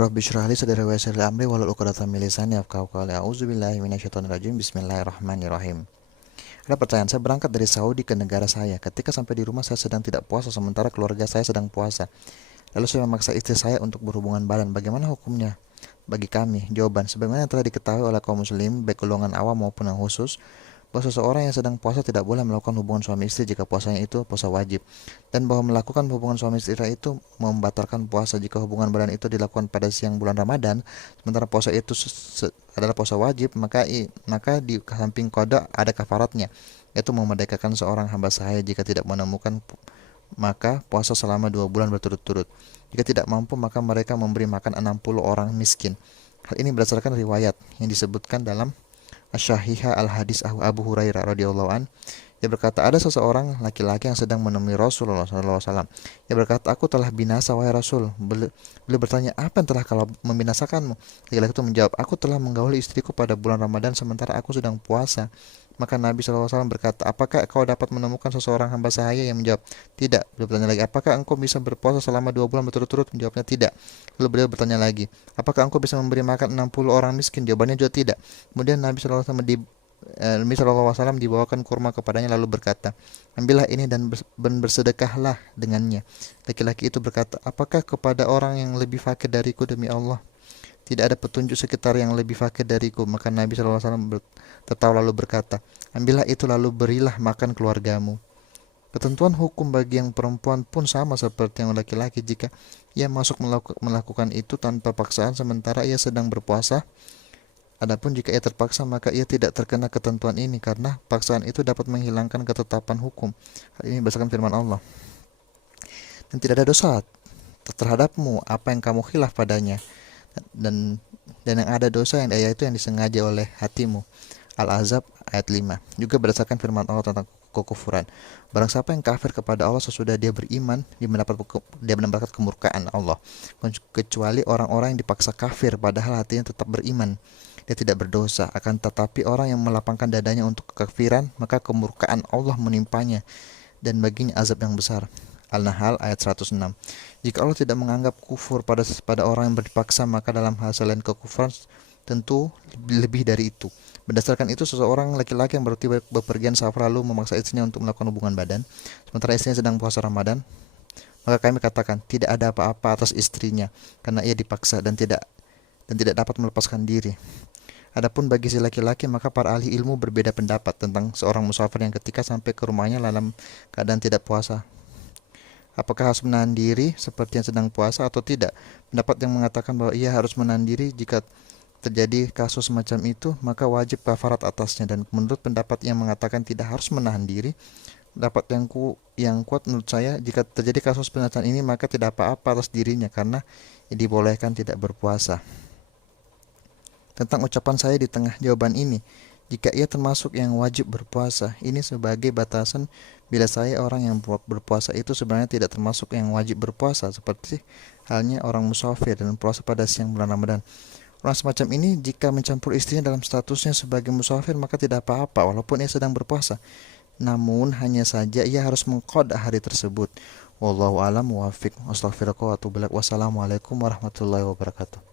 Rabbi shrah li sadri wa yassir li amri wahlul 'uqdatam min lisani yafqahu qawli. A'udzubillahi minasyaitonir rajim. Bismillahirrahmanirrahim. Ada pertanyaan, saya berangkat dari Saudi ke negara saya. Ketika sampai di rumah saya sedang tidak puasa sementara keluarga saya sedang puasa. Lalu saya memaksa istri saya untuk berhubungan badan. Bagaimana hukumnya bagi kami? Jawaban, sebagaimana telah diketahui oleh kaum muslim baik golongan awam maupun yang khusus, bahwa seseorang yang sedang puasa tidak boleh melakukan hubungan suami istri jika puasanya itu puasa wajib, dan bahwa melakukan hubungan suami istri itu membatalkan puasa jika hubungan badan itu dilakukan pada siang bulan Ramadan, sementara puasa itu adalah puasa wajib, maka di samping qada ada kafaratnya, yaitu memerdekakan seorang hamba sahaya jika tidak menemukan maka puasa selama 2 bulan berturut-turut. Jika tidak mampu maka mereka memberi makan 60 orang miskin. Hal ini berdasarkan riwayat yang disebutkan dalam Asy-Syahihah Al-Hadis Abu Hurairah radhiyallahu an. Dia berkata, ada seseorang laki-laki yang sedang menemui Rasulullah SAW. Dia berkata, aku telah binasa wahai Rasul. Beliau bertanya, apa yang telah kalau membinasakanmu? Laki-laki itu menjawab, aku telah menggauli istriku pada bulan Ramadan sementara aku sedang puasa. Maka Nabi SAW berkata, apakah kau dapat menemukan seseorang hamba sahaya? Yang menjawab, tidak. Beliau bertanya lagi, apakah engkau bisa berpuasa selama 2 bulan berturut-turut? Menjawabnya, tidak. Lalu beliau bertanya lagi, apakah engkau bisa memberi makan 60 orang miskin? Jawabannya juga tidak. Kemudian Nabi SAW dibawakan kurma kepadanya lalu berkata, ambillah ini dan bersedekahlah dengannya. Laki-laki itu berkata, apakah kepada orang yang lebih fakir dariku? Demi Allah, tidak ada petunjuk sekitar yang lebih fakir dariku. Maka Nabi SAW tertawa lalu berkata, ambillah itu lalu berilah makan keluargamu. Ketentuan hukum bagi yang perempuan pun sama seperti yang laki-laki. Jika ia masuk melakukan itu tanpa paksaan sementara ia sedang berpuasa, adapun jika ia terpaksa maka ia tidak terkena ketentuan ini karena paksaan itu dapat menghilangkan ketetapan hukum. Hal ini berdasarkan firman Allah. Dan tidak ada dosa terhadapmu apa yang kamu khilaf padanya, dan yang ada dosa yang itu yang disengaja oleh hatimu. Al-Ahzab ayat 5. Juga berdasarkan firman Allah tentang kekufuran, barang siapa yang kafir kepada Allah sesudah dia beriman, dia mendapatkan kemurkaan Allah, kecuali orang-orang yang dipaksa kafir padahal hatinya tetap beriman, dia tidak berdosa. Akan tetapi orang yang melapangkan dadanya untuk kekafiran, maka kemurkaan Allah menimpanya dan baginya azab yang besar. Al-Nahl ayat 106. Jika Allah tidak menganggap kufur pada orang yang dipaksa, maka dalam hal selain kekufuran tentu lebih dari itu. Berdasarkan itu, seseorang laki-laki yang bepergian safar lalu memaksa istrinya untuk melakukan hubungan badan sementara istrinya sedang puasa Ramadan, maka kami katakan tidak ada apa-apa atas istrinya karena ia dipaksa dan tidak dapat melepaskan diri. Adapun bagi si laki-laki, maka para ahli ilmu berbeda pendapat tentang seorang musafir yang ketika sampai ke rumahnya dalam keadaan tidak puasa, apakah harus menahan diri seperti yang sedang puasa atau tidak. Pendapat yang mengatakan bahwa ia harus menahan diri jika terjadi kasus semacam itu, maka wajib kafarat atasnya. Dan menurut pendapat yang mengatakan tidak harus menahan diri, pendapat yang kuat menurut saya, jika terjadi kasus semacam ini maka tidak apa-apa atas dirinya karena dibolehkan tidak berpuasa. Tentang ucapan saya di tengah jawaban ini, jika ia termasuk yang wajib berpuasa, ini sebagai batasan bila saya orang yang berpuasa itu sebenarnya tidak termasuk yang wajib berpuasa, seperti halnya orang musafir dan puasa pada siang bulan Ramadan. Orang semacam ini jika mencampur istrinya dalam statusnya sebagai musafir maka tidak apa-apa walaupun ia sedang berpuasa. Namun hanya saja ia harus mengqada hari tersebut. Wallahu a'lam muwaffiq. Astaghfirullah wa atubu ilaik. Wassalamualaikum warahmatullahi wabarakatuh.